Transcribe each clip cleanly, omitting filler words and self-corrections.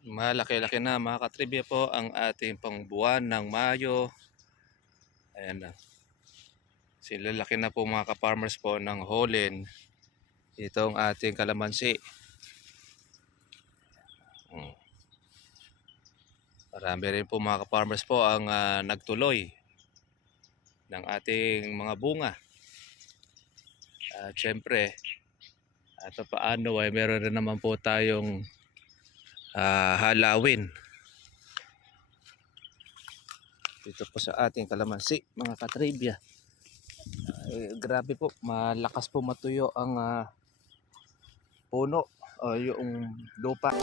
Malaki-laki na mga katribya po ang ating pangbuwan ng Mayo. Ayan na. Silalaki na po mga ka-farmers po ng Holland. Itong ating kalamansi. Marami rin po mga ka-farmers po ang nagtuloy ng ating mga bunga. At syempre, at paano ay meron rin naman po tayong halawin. Dito po sa ating kalamansi mga katribya. Grabe po, malakas po matuyo ang puno o yung lupa.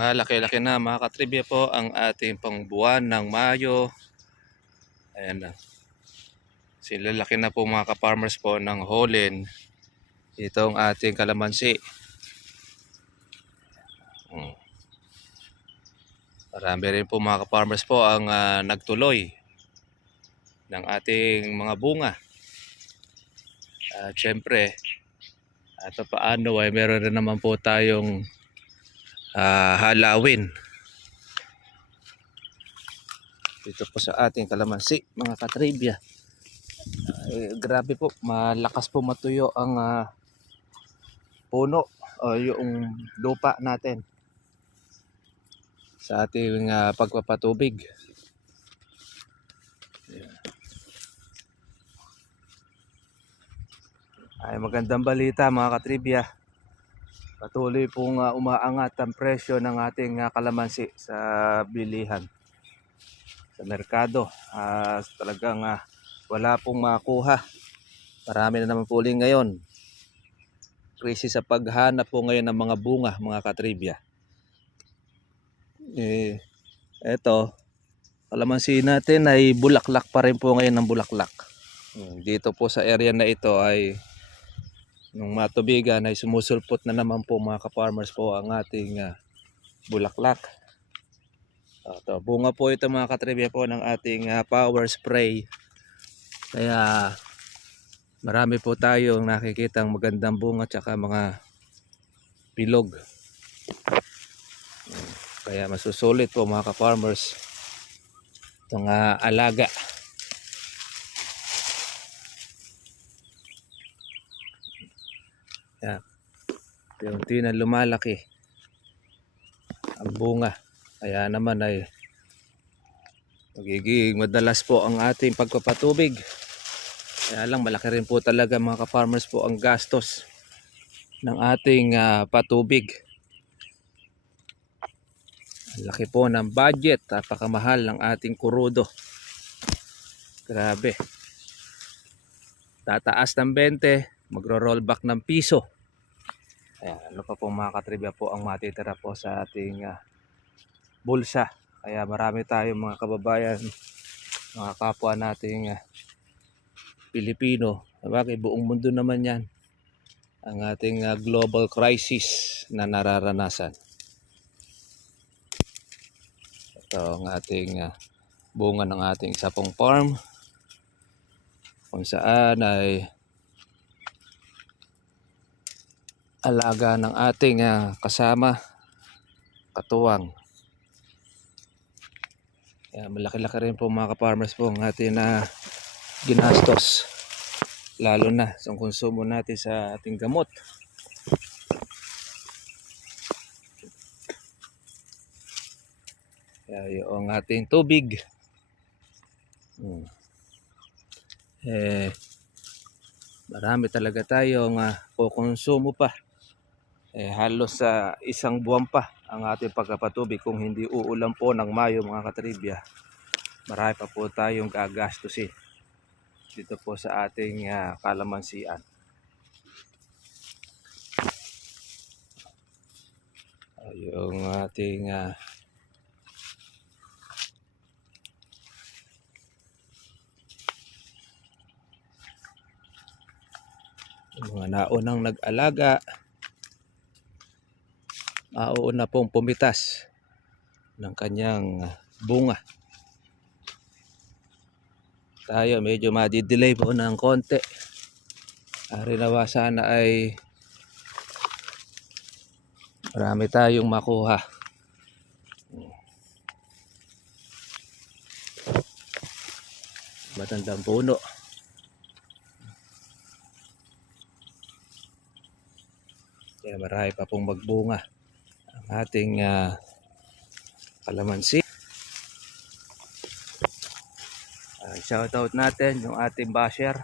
Malaki-laki na mga katribya po ang ating pangbuwan ng Mayo. Ayan na. Silalaki na po mga ka-farmers po ng Holland. Itong ating kalamansi. Marami rin po mga ka-farmers po ang nagtuloy ng ating mga bunga. At syempre, at paano ay meron rin naman po tayong halawin. Dito po sa ating kalamansi mga katribya. Grabe po, malakas po matuyo ang puno o yung lupa natin sa ating pagpapatubig. Ay magandang balita mga katribya. Patuloy pong umaangat ang presyo ng ating kalamansi sa bilihan sa merkado. Talagang wala pong makuha. Marami na naman po ngayon. Krisis sa paghanap po ngayon ng mga bunga mga katribya. Eto, kalamansi natin ay bulaklak pa rin po ngayon ng bulaklak. Dito po sa area na ito ay nung matubigan ay sumusulpot na naman po mga ka-farmers po ang ating bulaklak. Ito, bunga po ito mga katribya po ng ating power spray. Kaya marami po tayong nakikitang magandang bunga at saka mga bilog. Kaya masusulit po mga ka-farmers itong alaga. Yan. Unti na lumalaki ang bunga. Kaya naman ay magiging madalas po ang ating pagpapatubig. Kaya lang malaki rin po talaga mga ka-farmers po ang gastos ng ating patubig. Laki po ng budget, napakamahal ng ating kurudo. Grabe. Tataas ng 20, magro-rollback ng piso. Ayan, ano pa po mga katribya po ang matitira po sa ating bulsa. Kaya marami tayong mga kababayan, mga kapwa nating Pilipino. Sabagay, buong mundo naman yan ang ating global crisis na nararanasan. Ito ang ating bunga ng ating sapong farm, kung saan ay alaga ng ating kasama, katuwang. Malaki-laki rin po mga ka-farmers po ang ating ginastos, lalo na sa konsumo natin sa ating gamot. Yung ating tubig, marami talaga tayong kukonsumo pa. Halos sa isang buwan pa ang ating pagpapatubig kung hindi uulan po ng Mayo mga katribya. Marami pa po tayong gagastusin dito po sa ating kalamansian. Yung ating Mga naunang nag-alaga, mauuna pong pumitas ng kanyang bunga. Tayo medyo madidelay po ng konti. Rinawa sana ay marami tayong makuha. Matandang puno. Kaya marami pa pong magbunga ang ating kalamansi. Shoutout natin yung ating basher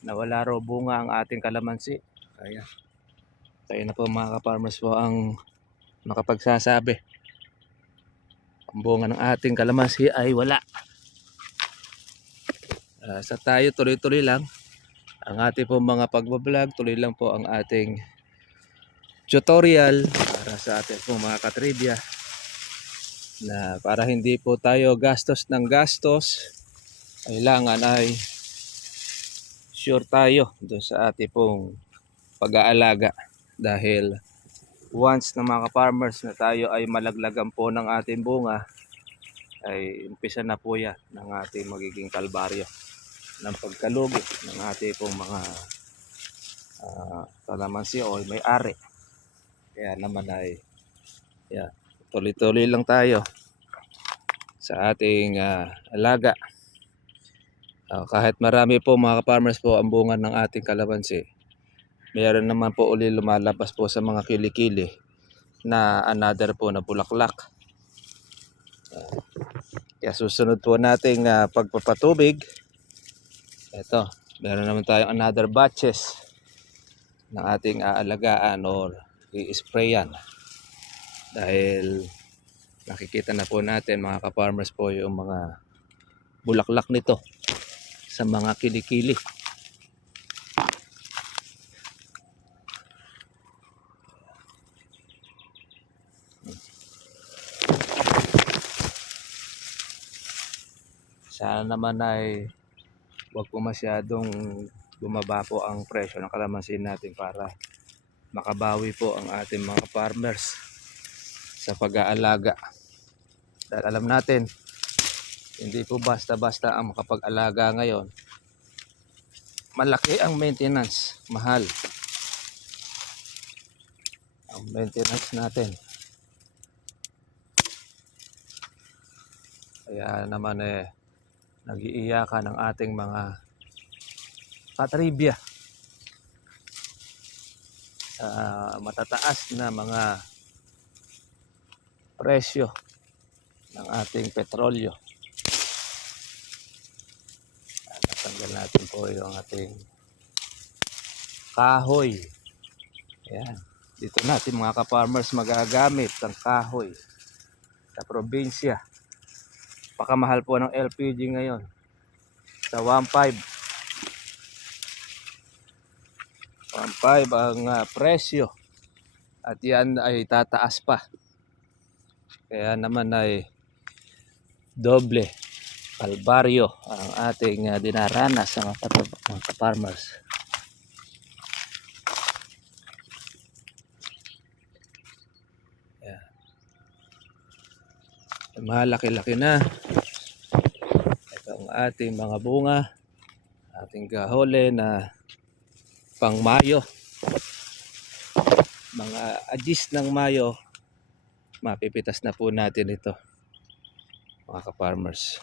na wala raw bunga ang ating kalamansi. Kaya kayo na po mga ka-farmers po ang makapagsasabi. Ang bunga ng ating kalamansi ay wala. Sa tayo tuloy-tuloy lang ang ating po mga pagbablog, tuloy lang po ang ating tutorial para sa ating po mga katribya, na para hindi po tayo gastos ng gastos, kailangan ay sure tayo doon sa ating pong pag-aalaga. Dahil once na mga farmers na tayo ay malaglagan po ng ating bunga, ay umpisa na po yan ng ating magiging kalbaryo ng pagkalugi ng ating pong mga kalamansi o may-ari. Kaya naman ay tuloy-tuloy lang tayo sa ating alaga. Kahit marami po mga farmers po ang bunga ng ating kalamansi, mayroon naman po uli lumalabas po sa mga kilikili na another po na bulaklak. Kaya susunod po nating pagpapatubig, ito, meron naman tayong another batches ng ating aalagaan or i-sprayan. Dahil nakikita na po natin mga ka-farmers po yung mga bulaklak nito sa mga kilikili. Sana naman ay wag po masyadong bumaba po ang presyo ng kalamansi natin para makabawi po ang ating mga farmers sa pag-aalaga. Dahil alam natin, hindi po basta-basta ang makapag-alaga ngayon. Malaki ang maintenance, mahal ang maintenance natin. Kaya naman nag-iiyakan ang ating mga katribya sa matataas na mga presyo ng ating petrolyo. Natanggal natin po yung ating kahoy. Ayan. Dito natin mga ka-farmers magagamit ang kahoy sa probinsya. Pakamahal po ng LPG ngayon sa 1.5. 1.5 ang presyo, at yan ay tataas pa. Kaya naman ay doble kalbaryo ang ating dinaranas sa mga farmers. Malaki-laki na ito ang ating mga bunga, ating gahole na pang Mayo. Mga agis ng Mayo, mapipitas na po natin ito mga ka-farmers.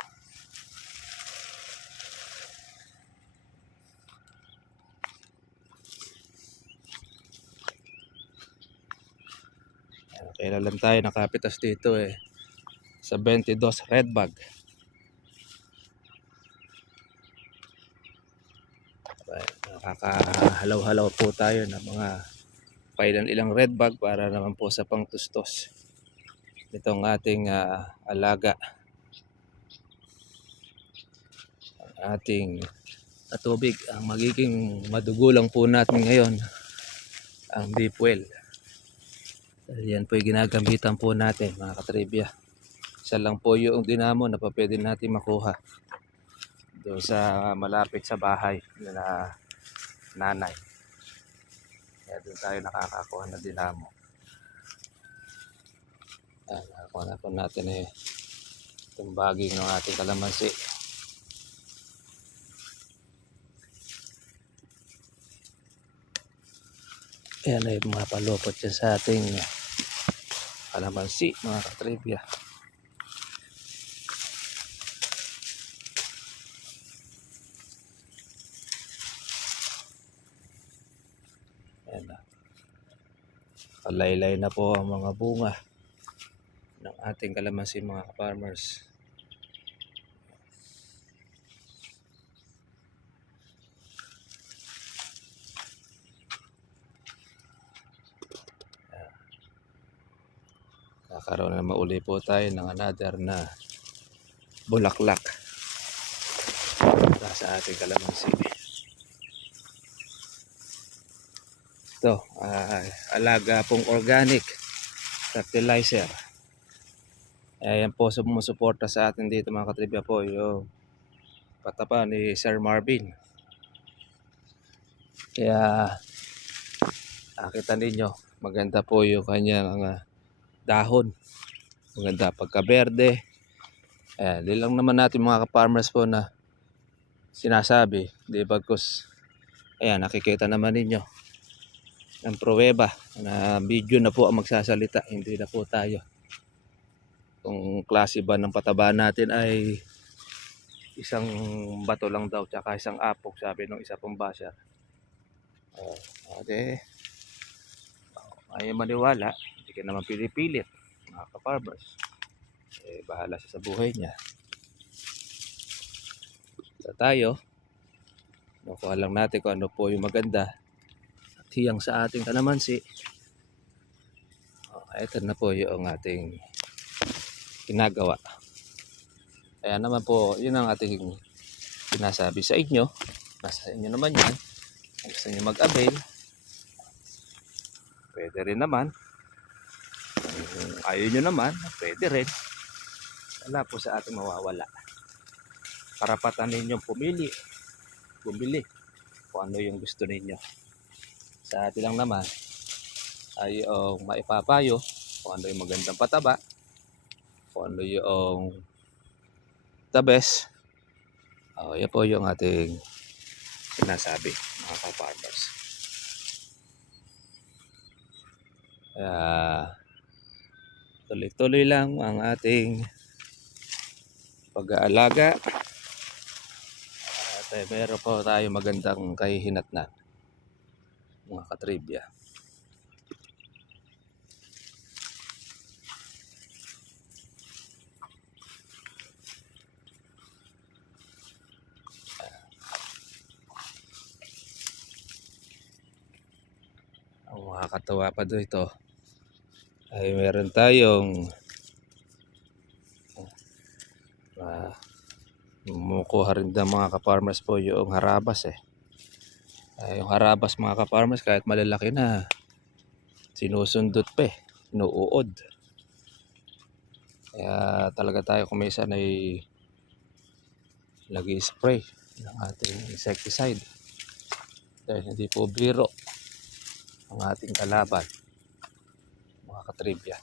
Kailan lang tayo nakapitas dito sa 22 red bag. Nakakahalaw-halaw po tayo ng mga ilang red bag para naman po sa pangtustos itong ating alaga, ang ating tubig. Ang magiging madugulang po natin ngayon ang deep well. Yan po yung ginagamitan po natin mga katribya. Isa lang po yung dinamo na pa pwede natin makuha doon sa malapit sa bahay na nanay. doon tayo nakakakuha na dinamo. Nakakuha na po natin itong baging ng ating kalamansi. Ayan ay mga palupot dyan sa ating kalamansi, mga katribya. Ayan na. Kalaylay na po ang mga bunga ng ating kalamansi, mga farmers. Kakaroon na mauli po tayo ng another na bulaklak sa ating kalamansi. Ito, alaga pong organic fertilizer. Ayan po, sumusuporta sa atin dito, mga katribya, po yung pataba ni Sir Marvin. Kaya nakita ninyo, maganda po yung kanyang dahon. Maganda pagka-berde. Ayan, di lang naman natin mga ka-farmers po na sinasabi. Di bagkus, ayan, nakikita naman ninyo ng pruweba na video na po ang magsasalita, hindi na po tayo. Kung klase ba ng pataba natin ay isang bato lang daw tsaka isang apog, sabi ng isa pong basher. Okay, ayaw maniwala, hindi ka naman pinipilit, mga ka-farmers. Bahala siya sa buhay niya. So tayo, nakuha lang natin kung ano po yung maganda at hiyang sa ating kalamansi. Ito na po yung ating ginagawa. Kaya naman po, yun ang ating sinasabi sa inyo. Nasa inyo naman yan. Kung gusto nyo mag-avail, pwede rin naman. Kung ayaw nyo naman, pwede rin. Wala po sa ating mawawala. Karapatan ninyong bumili kung ano yung gusto ninyo. Sa atin lang naman ay yung maipapayo kung ano yung magandang pataba, kung ano yung the best. Yan po yung ating sinasabi, mga ka-farmers. Tuloy-tuloy lang ang ating pag-aalaga at meron po tayo magandang kahihinatnan, mga katribya. Ang makakatawa pa doon ito ay meron tayong kumukuha rin ng mga ka-farmers po yung harabas yung harabas, mga ka-farmers, kahit malalaki na, sinusundot pa inuuod. Kaya talaga tayo kumisan ay nag-i-spray ng ating insecticide dahil hindi po biro ang ating kalaban, mga katribya.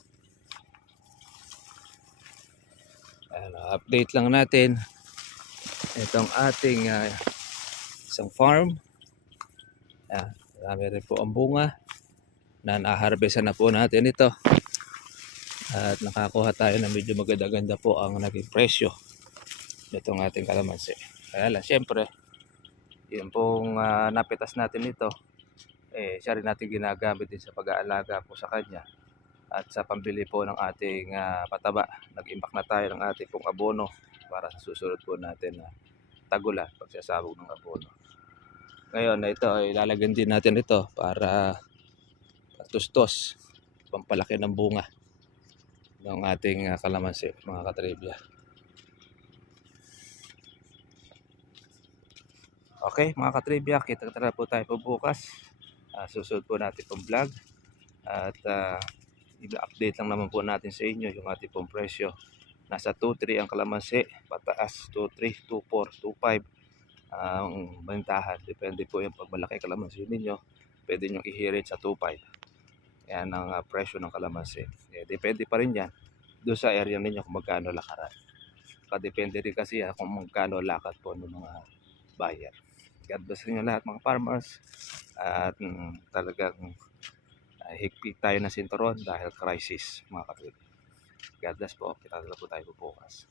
Update lang natin itong ating isang farm. Marami rin po ang bunga na naharvestan na po natin ito at nakakuha tayo na medyo maganda-ganda po ang naging presyo itong ating kalamansi. Kaya lang, syempre yun pong napitas natin ito, siya rin natin ginagamit din sa pag-aalaga po sa kanya at sa pambili po ng ating pataba. Nag-imbak na tayo ng ating pong abono para sa susunod po natin na tagulan, pagsasabog ng abono. Ngayon na ito, ilalagyan din natin ito para tustos, pampalaki ng bunga ng ating kalamansi, mga katribya. Okay, mga katribya, kita-kita po tayo po bukas. Susunod po natin pong vlog at i-update lang naman po natin sa inyo yung ating pong presyo. Nasa 2.3 ang kalamansi, pataas 2.3, 2.4, 2.5 ang bentahan. Depende po yung pagmalaki kalamansi ninyo pwede nyo ihirit sa 2.5. Yan ang presyo ng kalamansi. Depende pa rin yan doon sa area ninyo kung magkano lakaran. Depende rin kasi kung magkano lakad po ng mga buyer. God bless nyo lahat mga farmers. At talagang higpit tayo ng sinturon dahil crisis mga kapatid. God bless po. Kita po tayo bukas.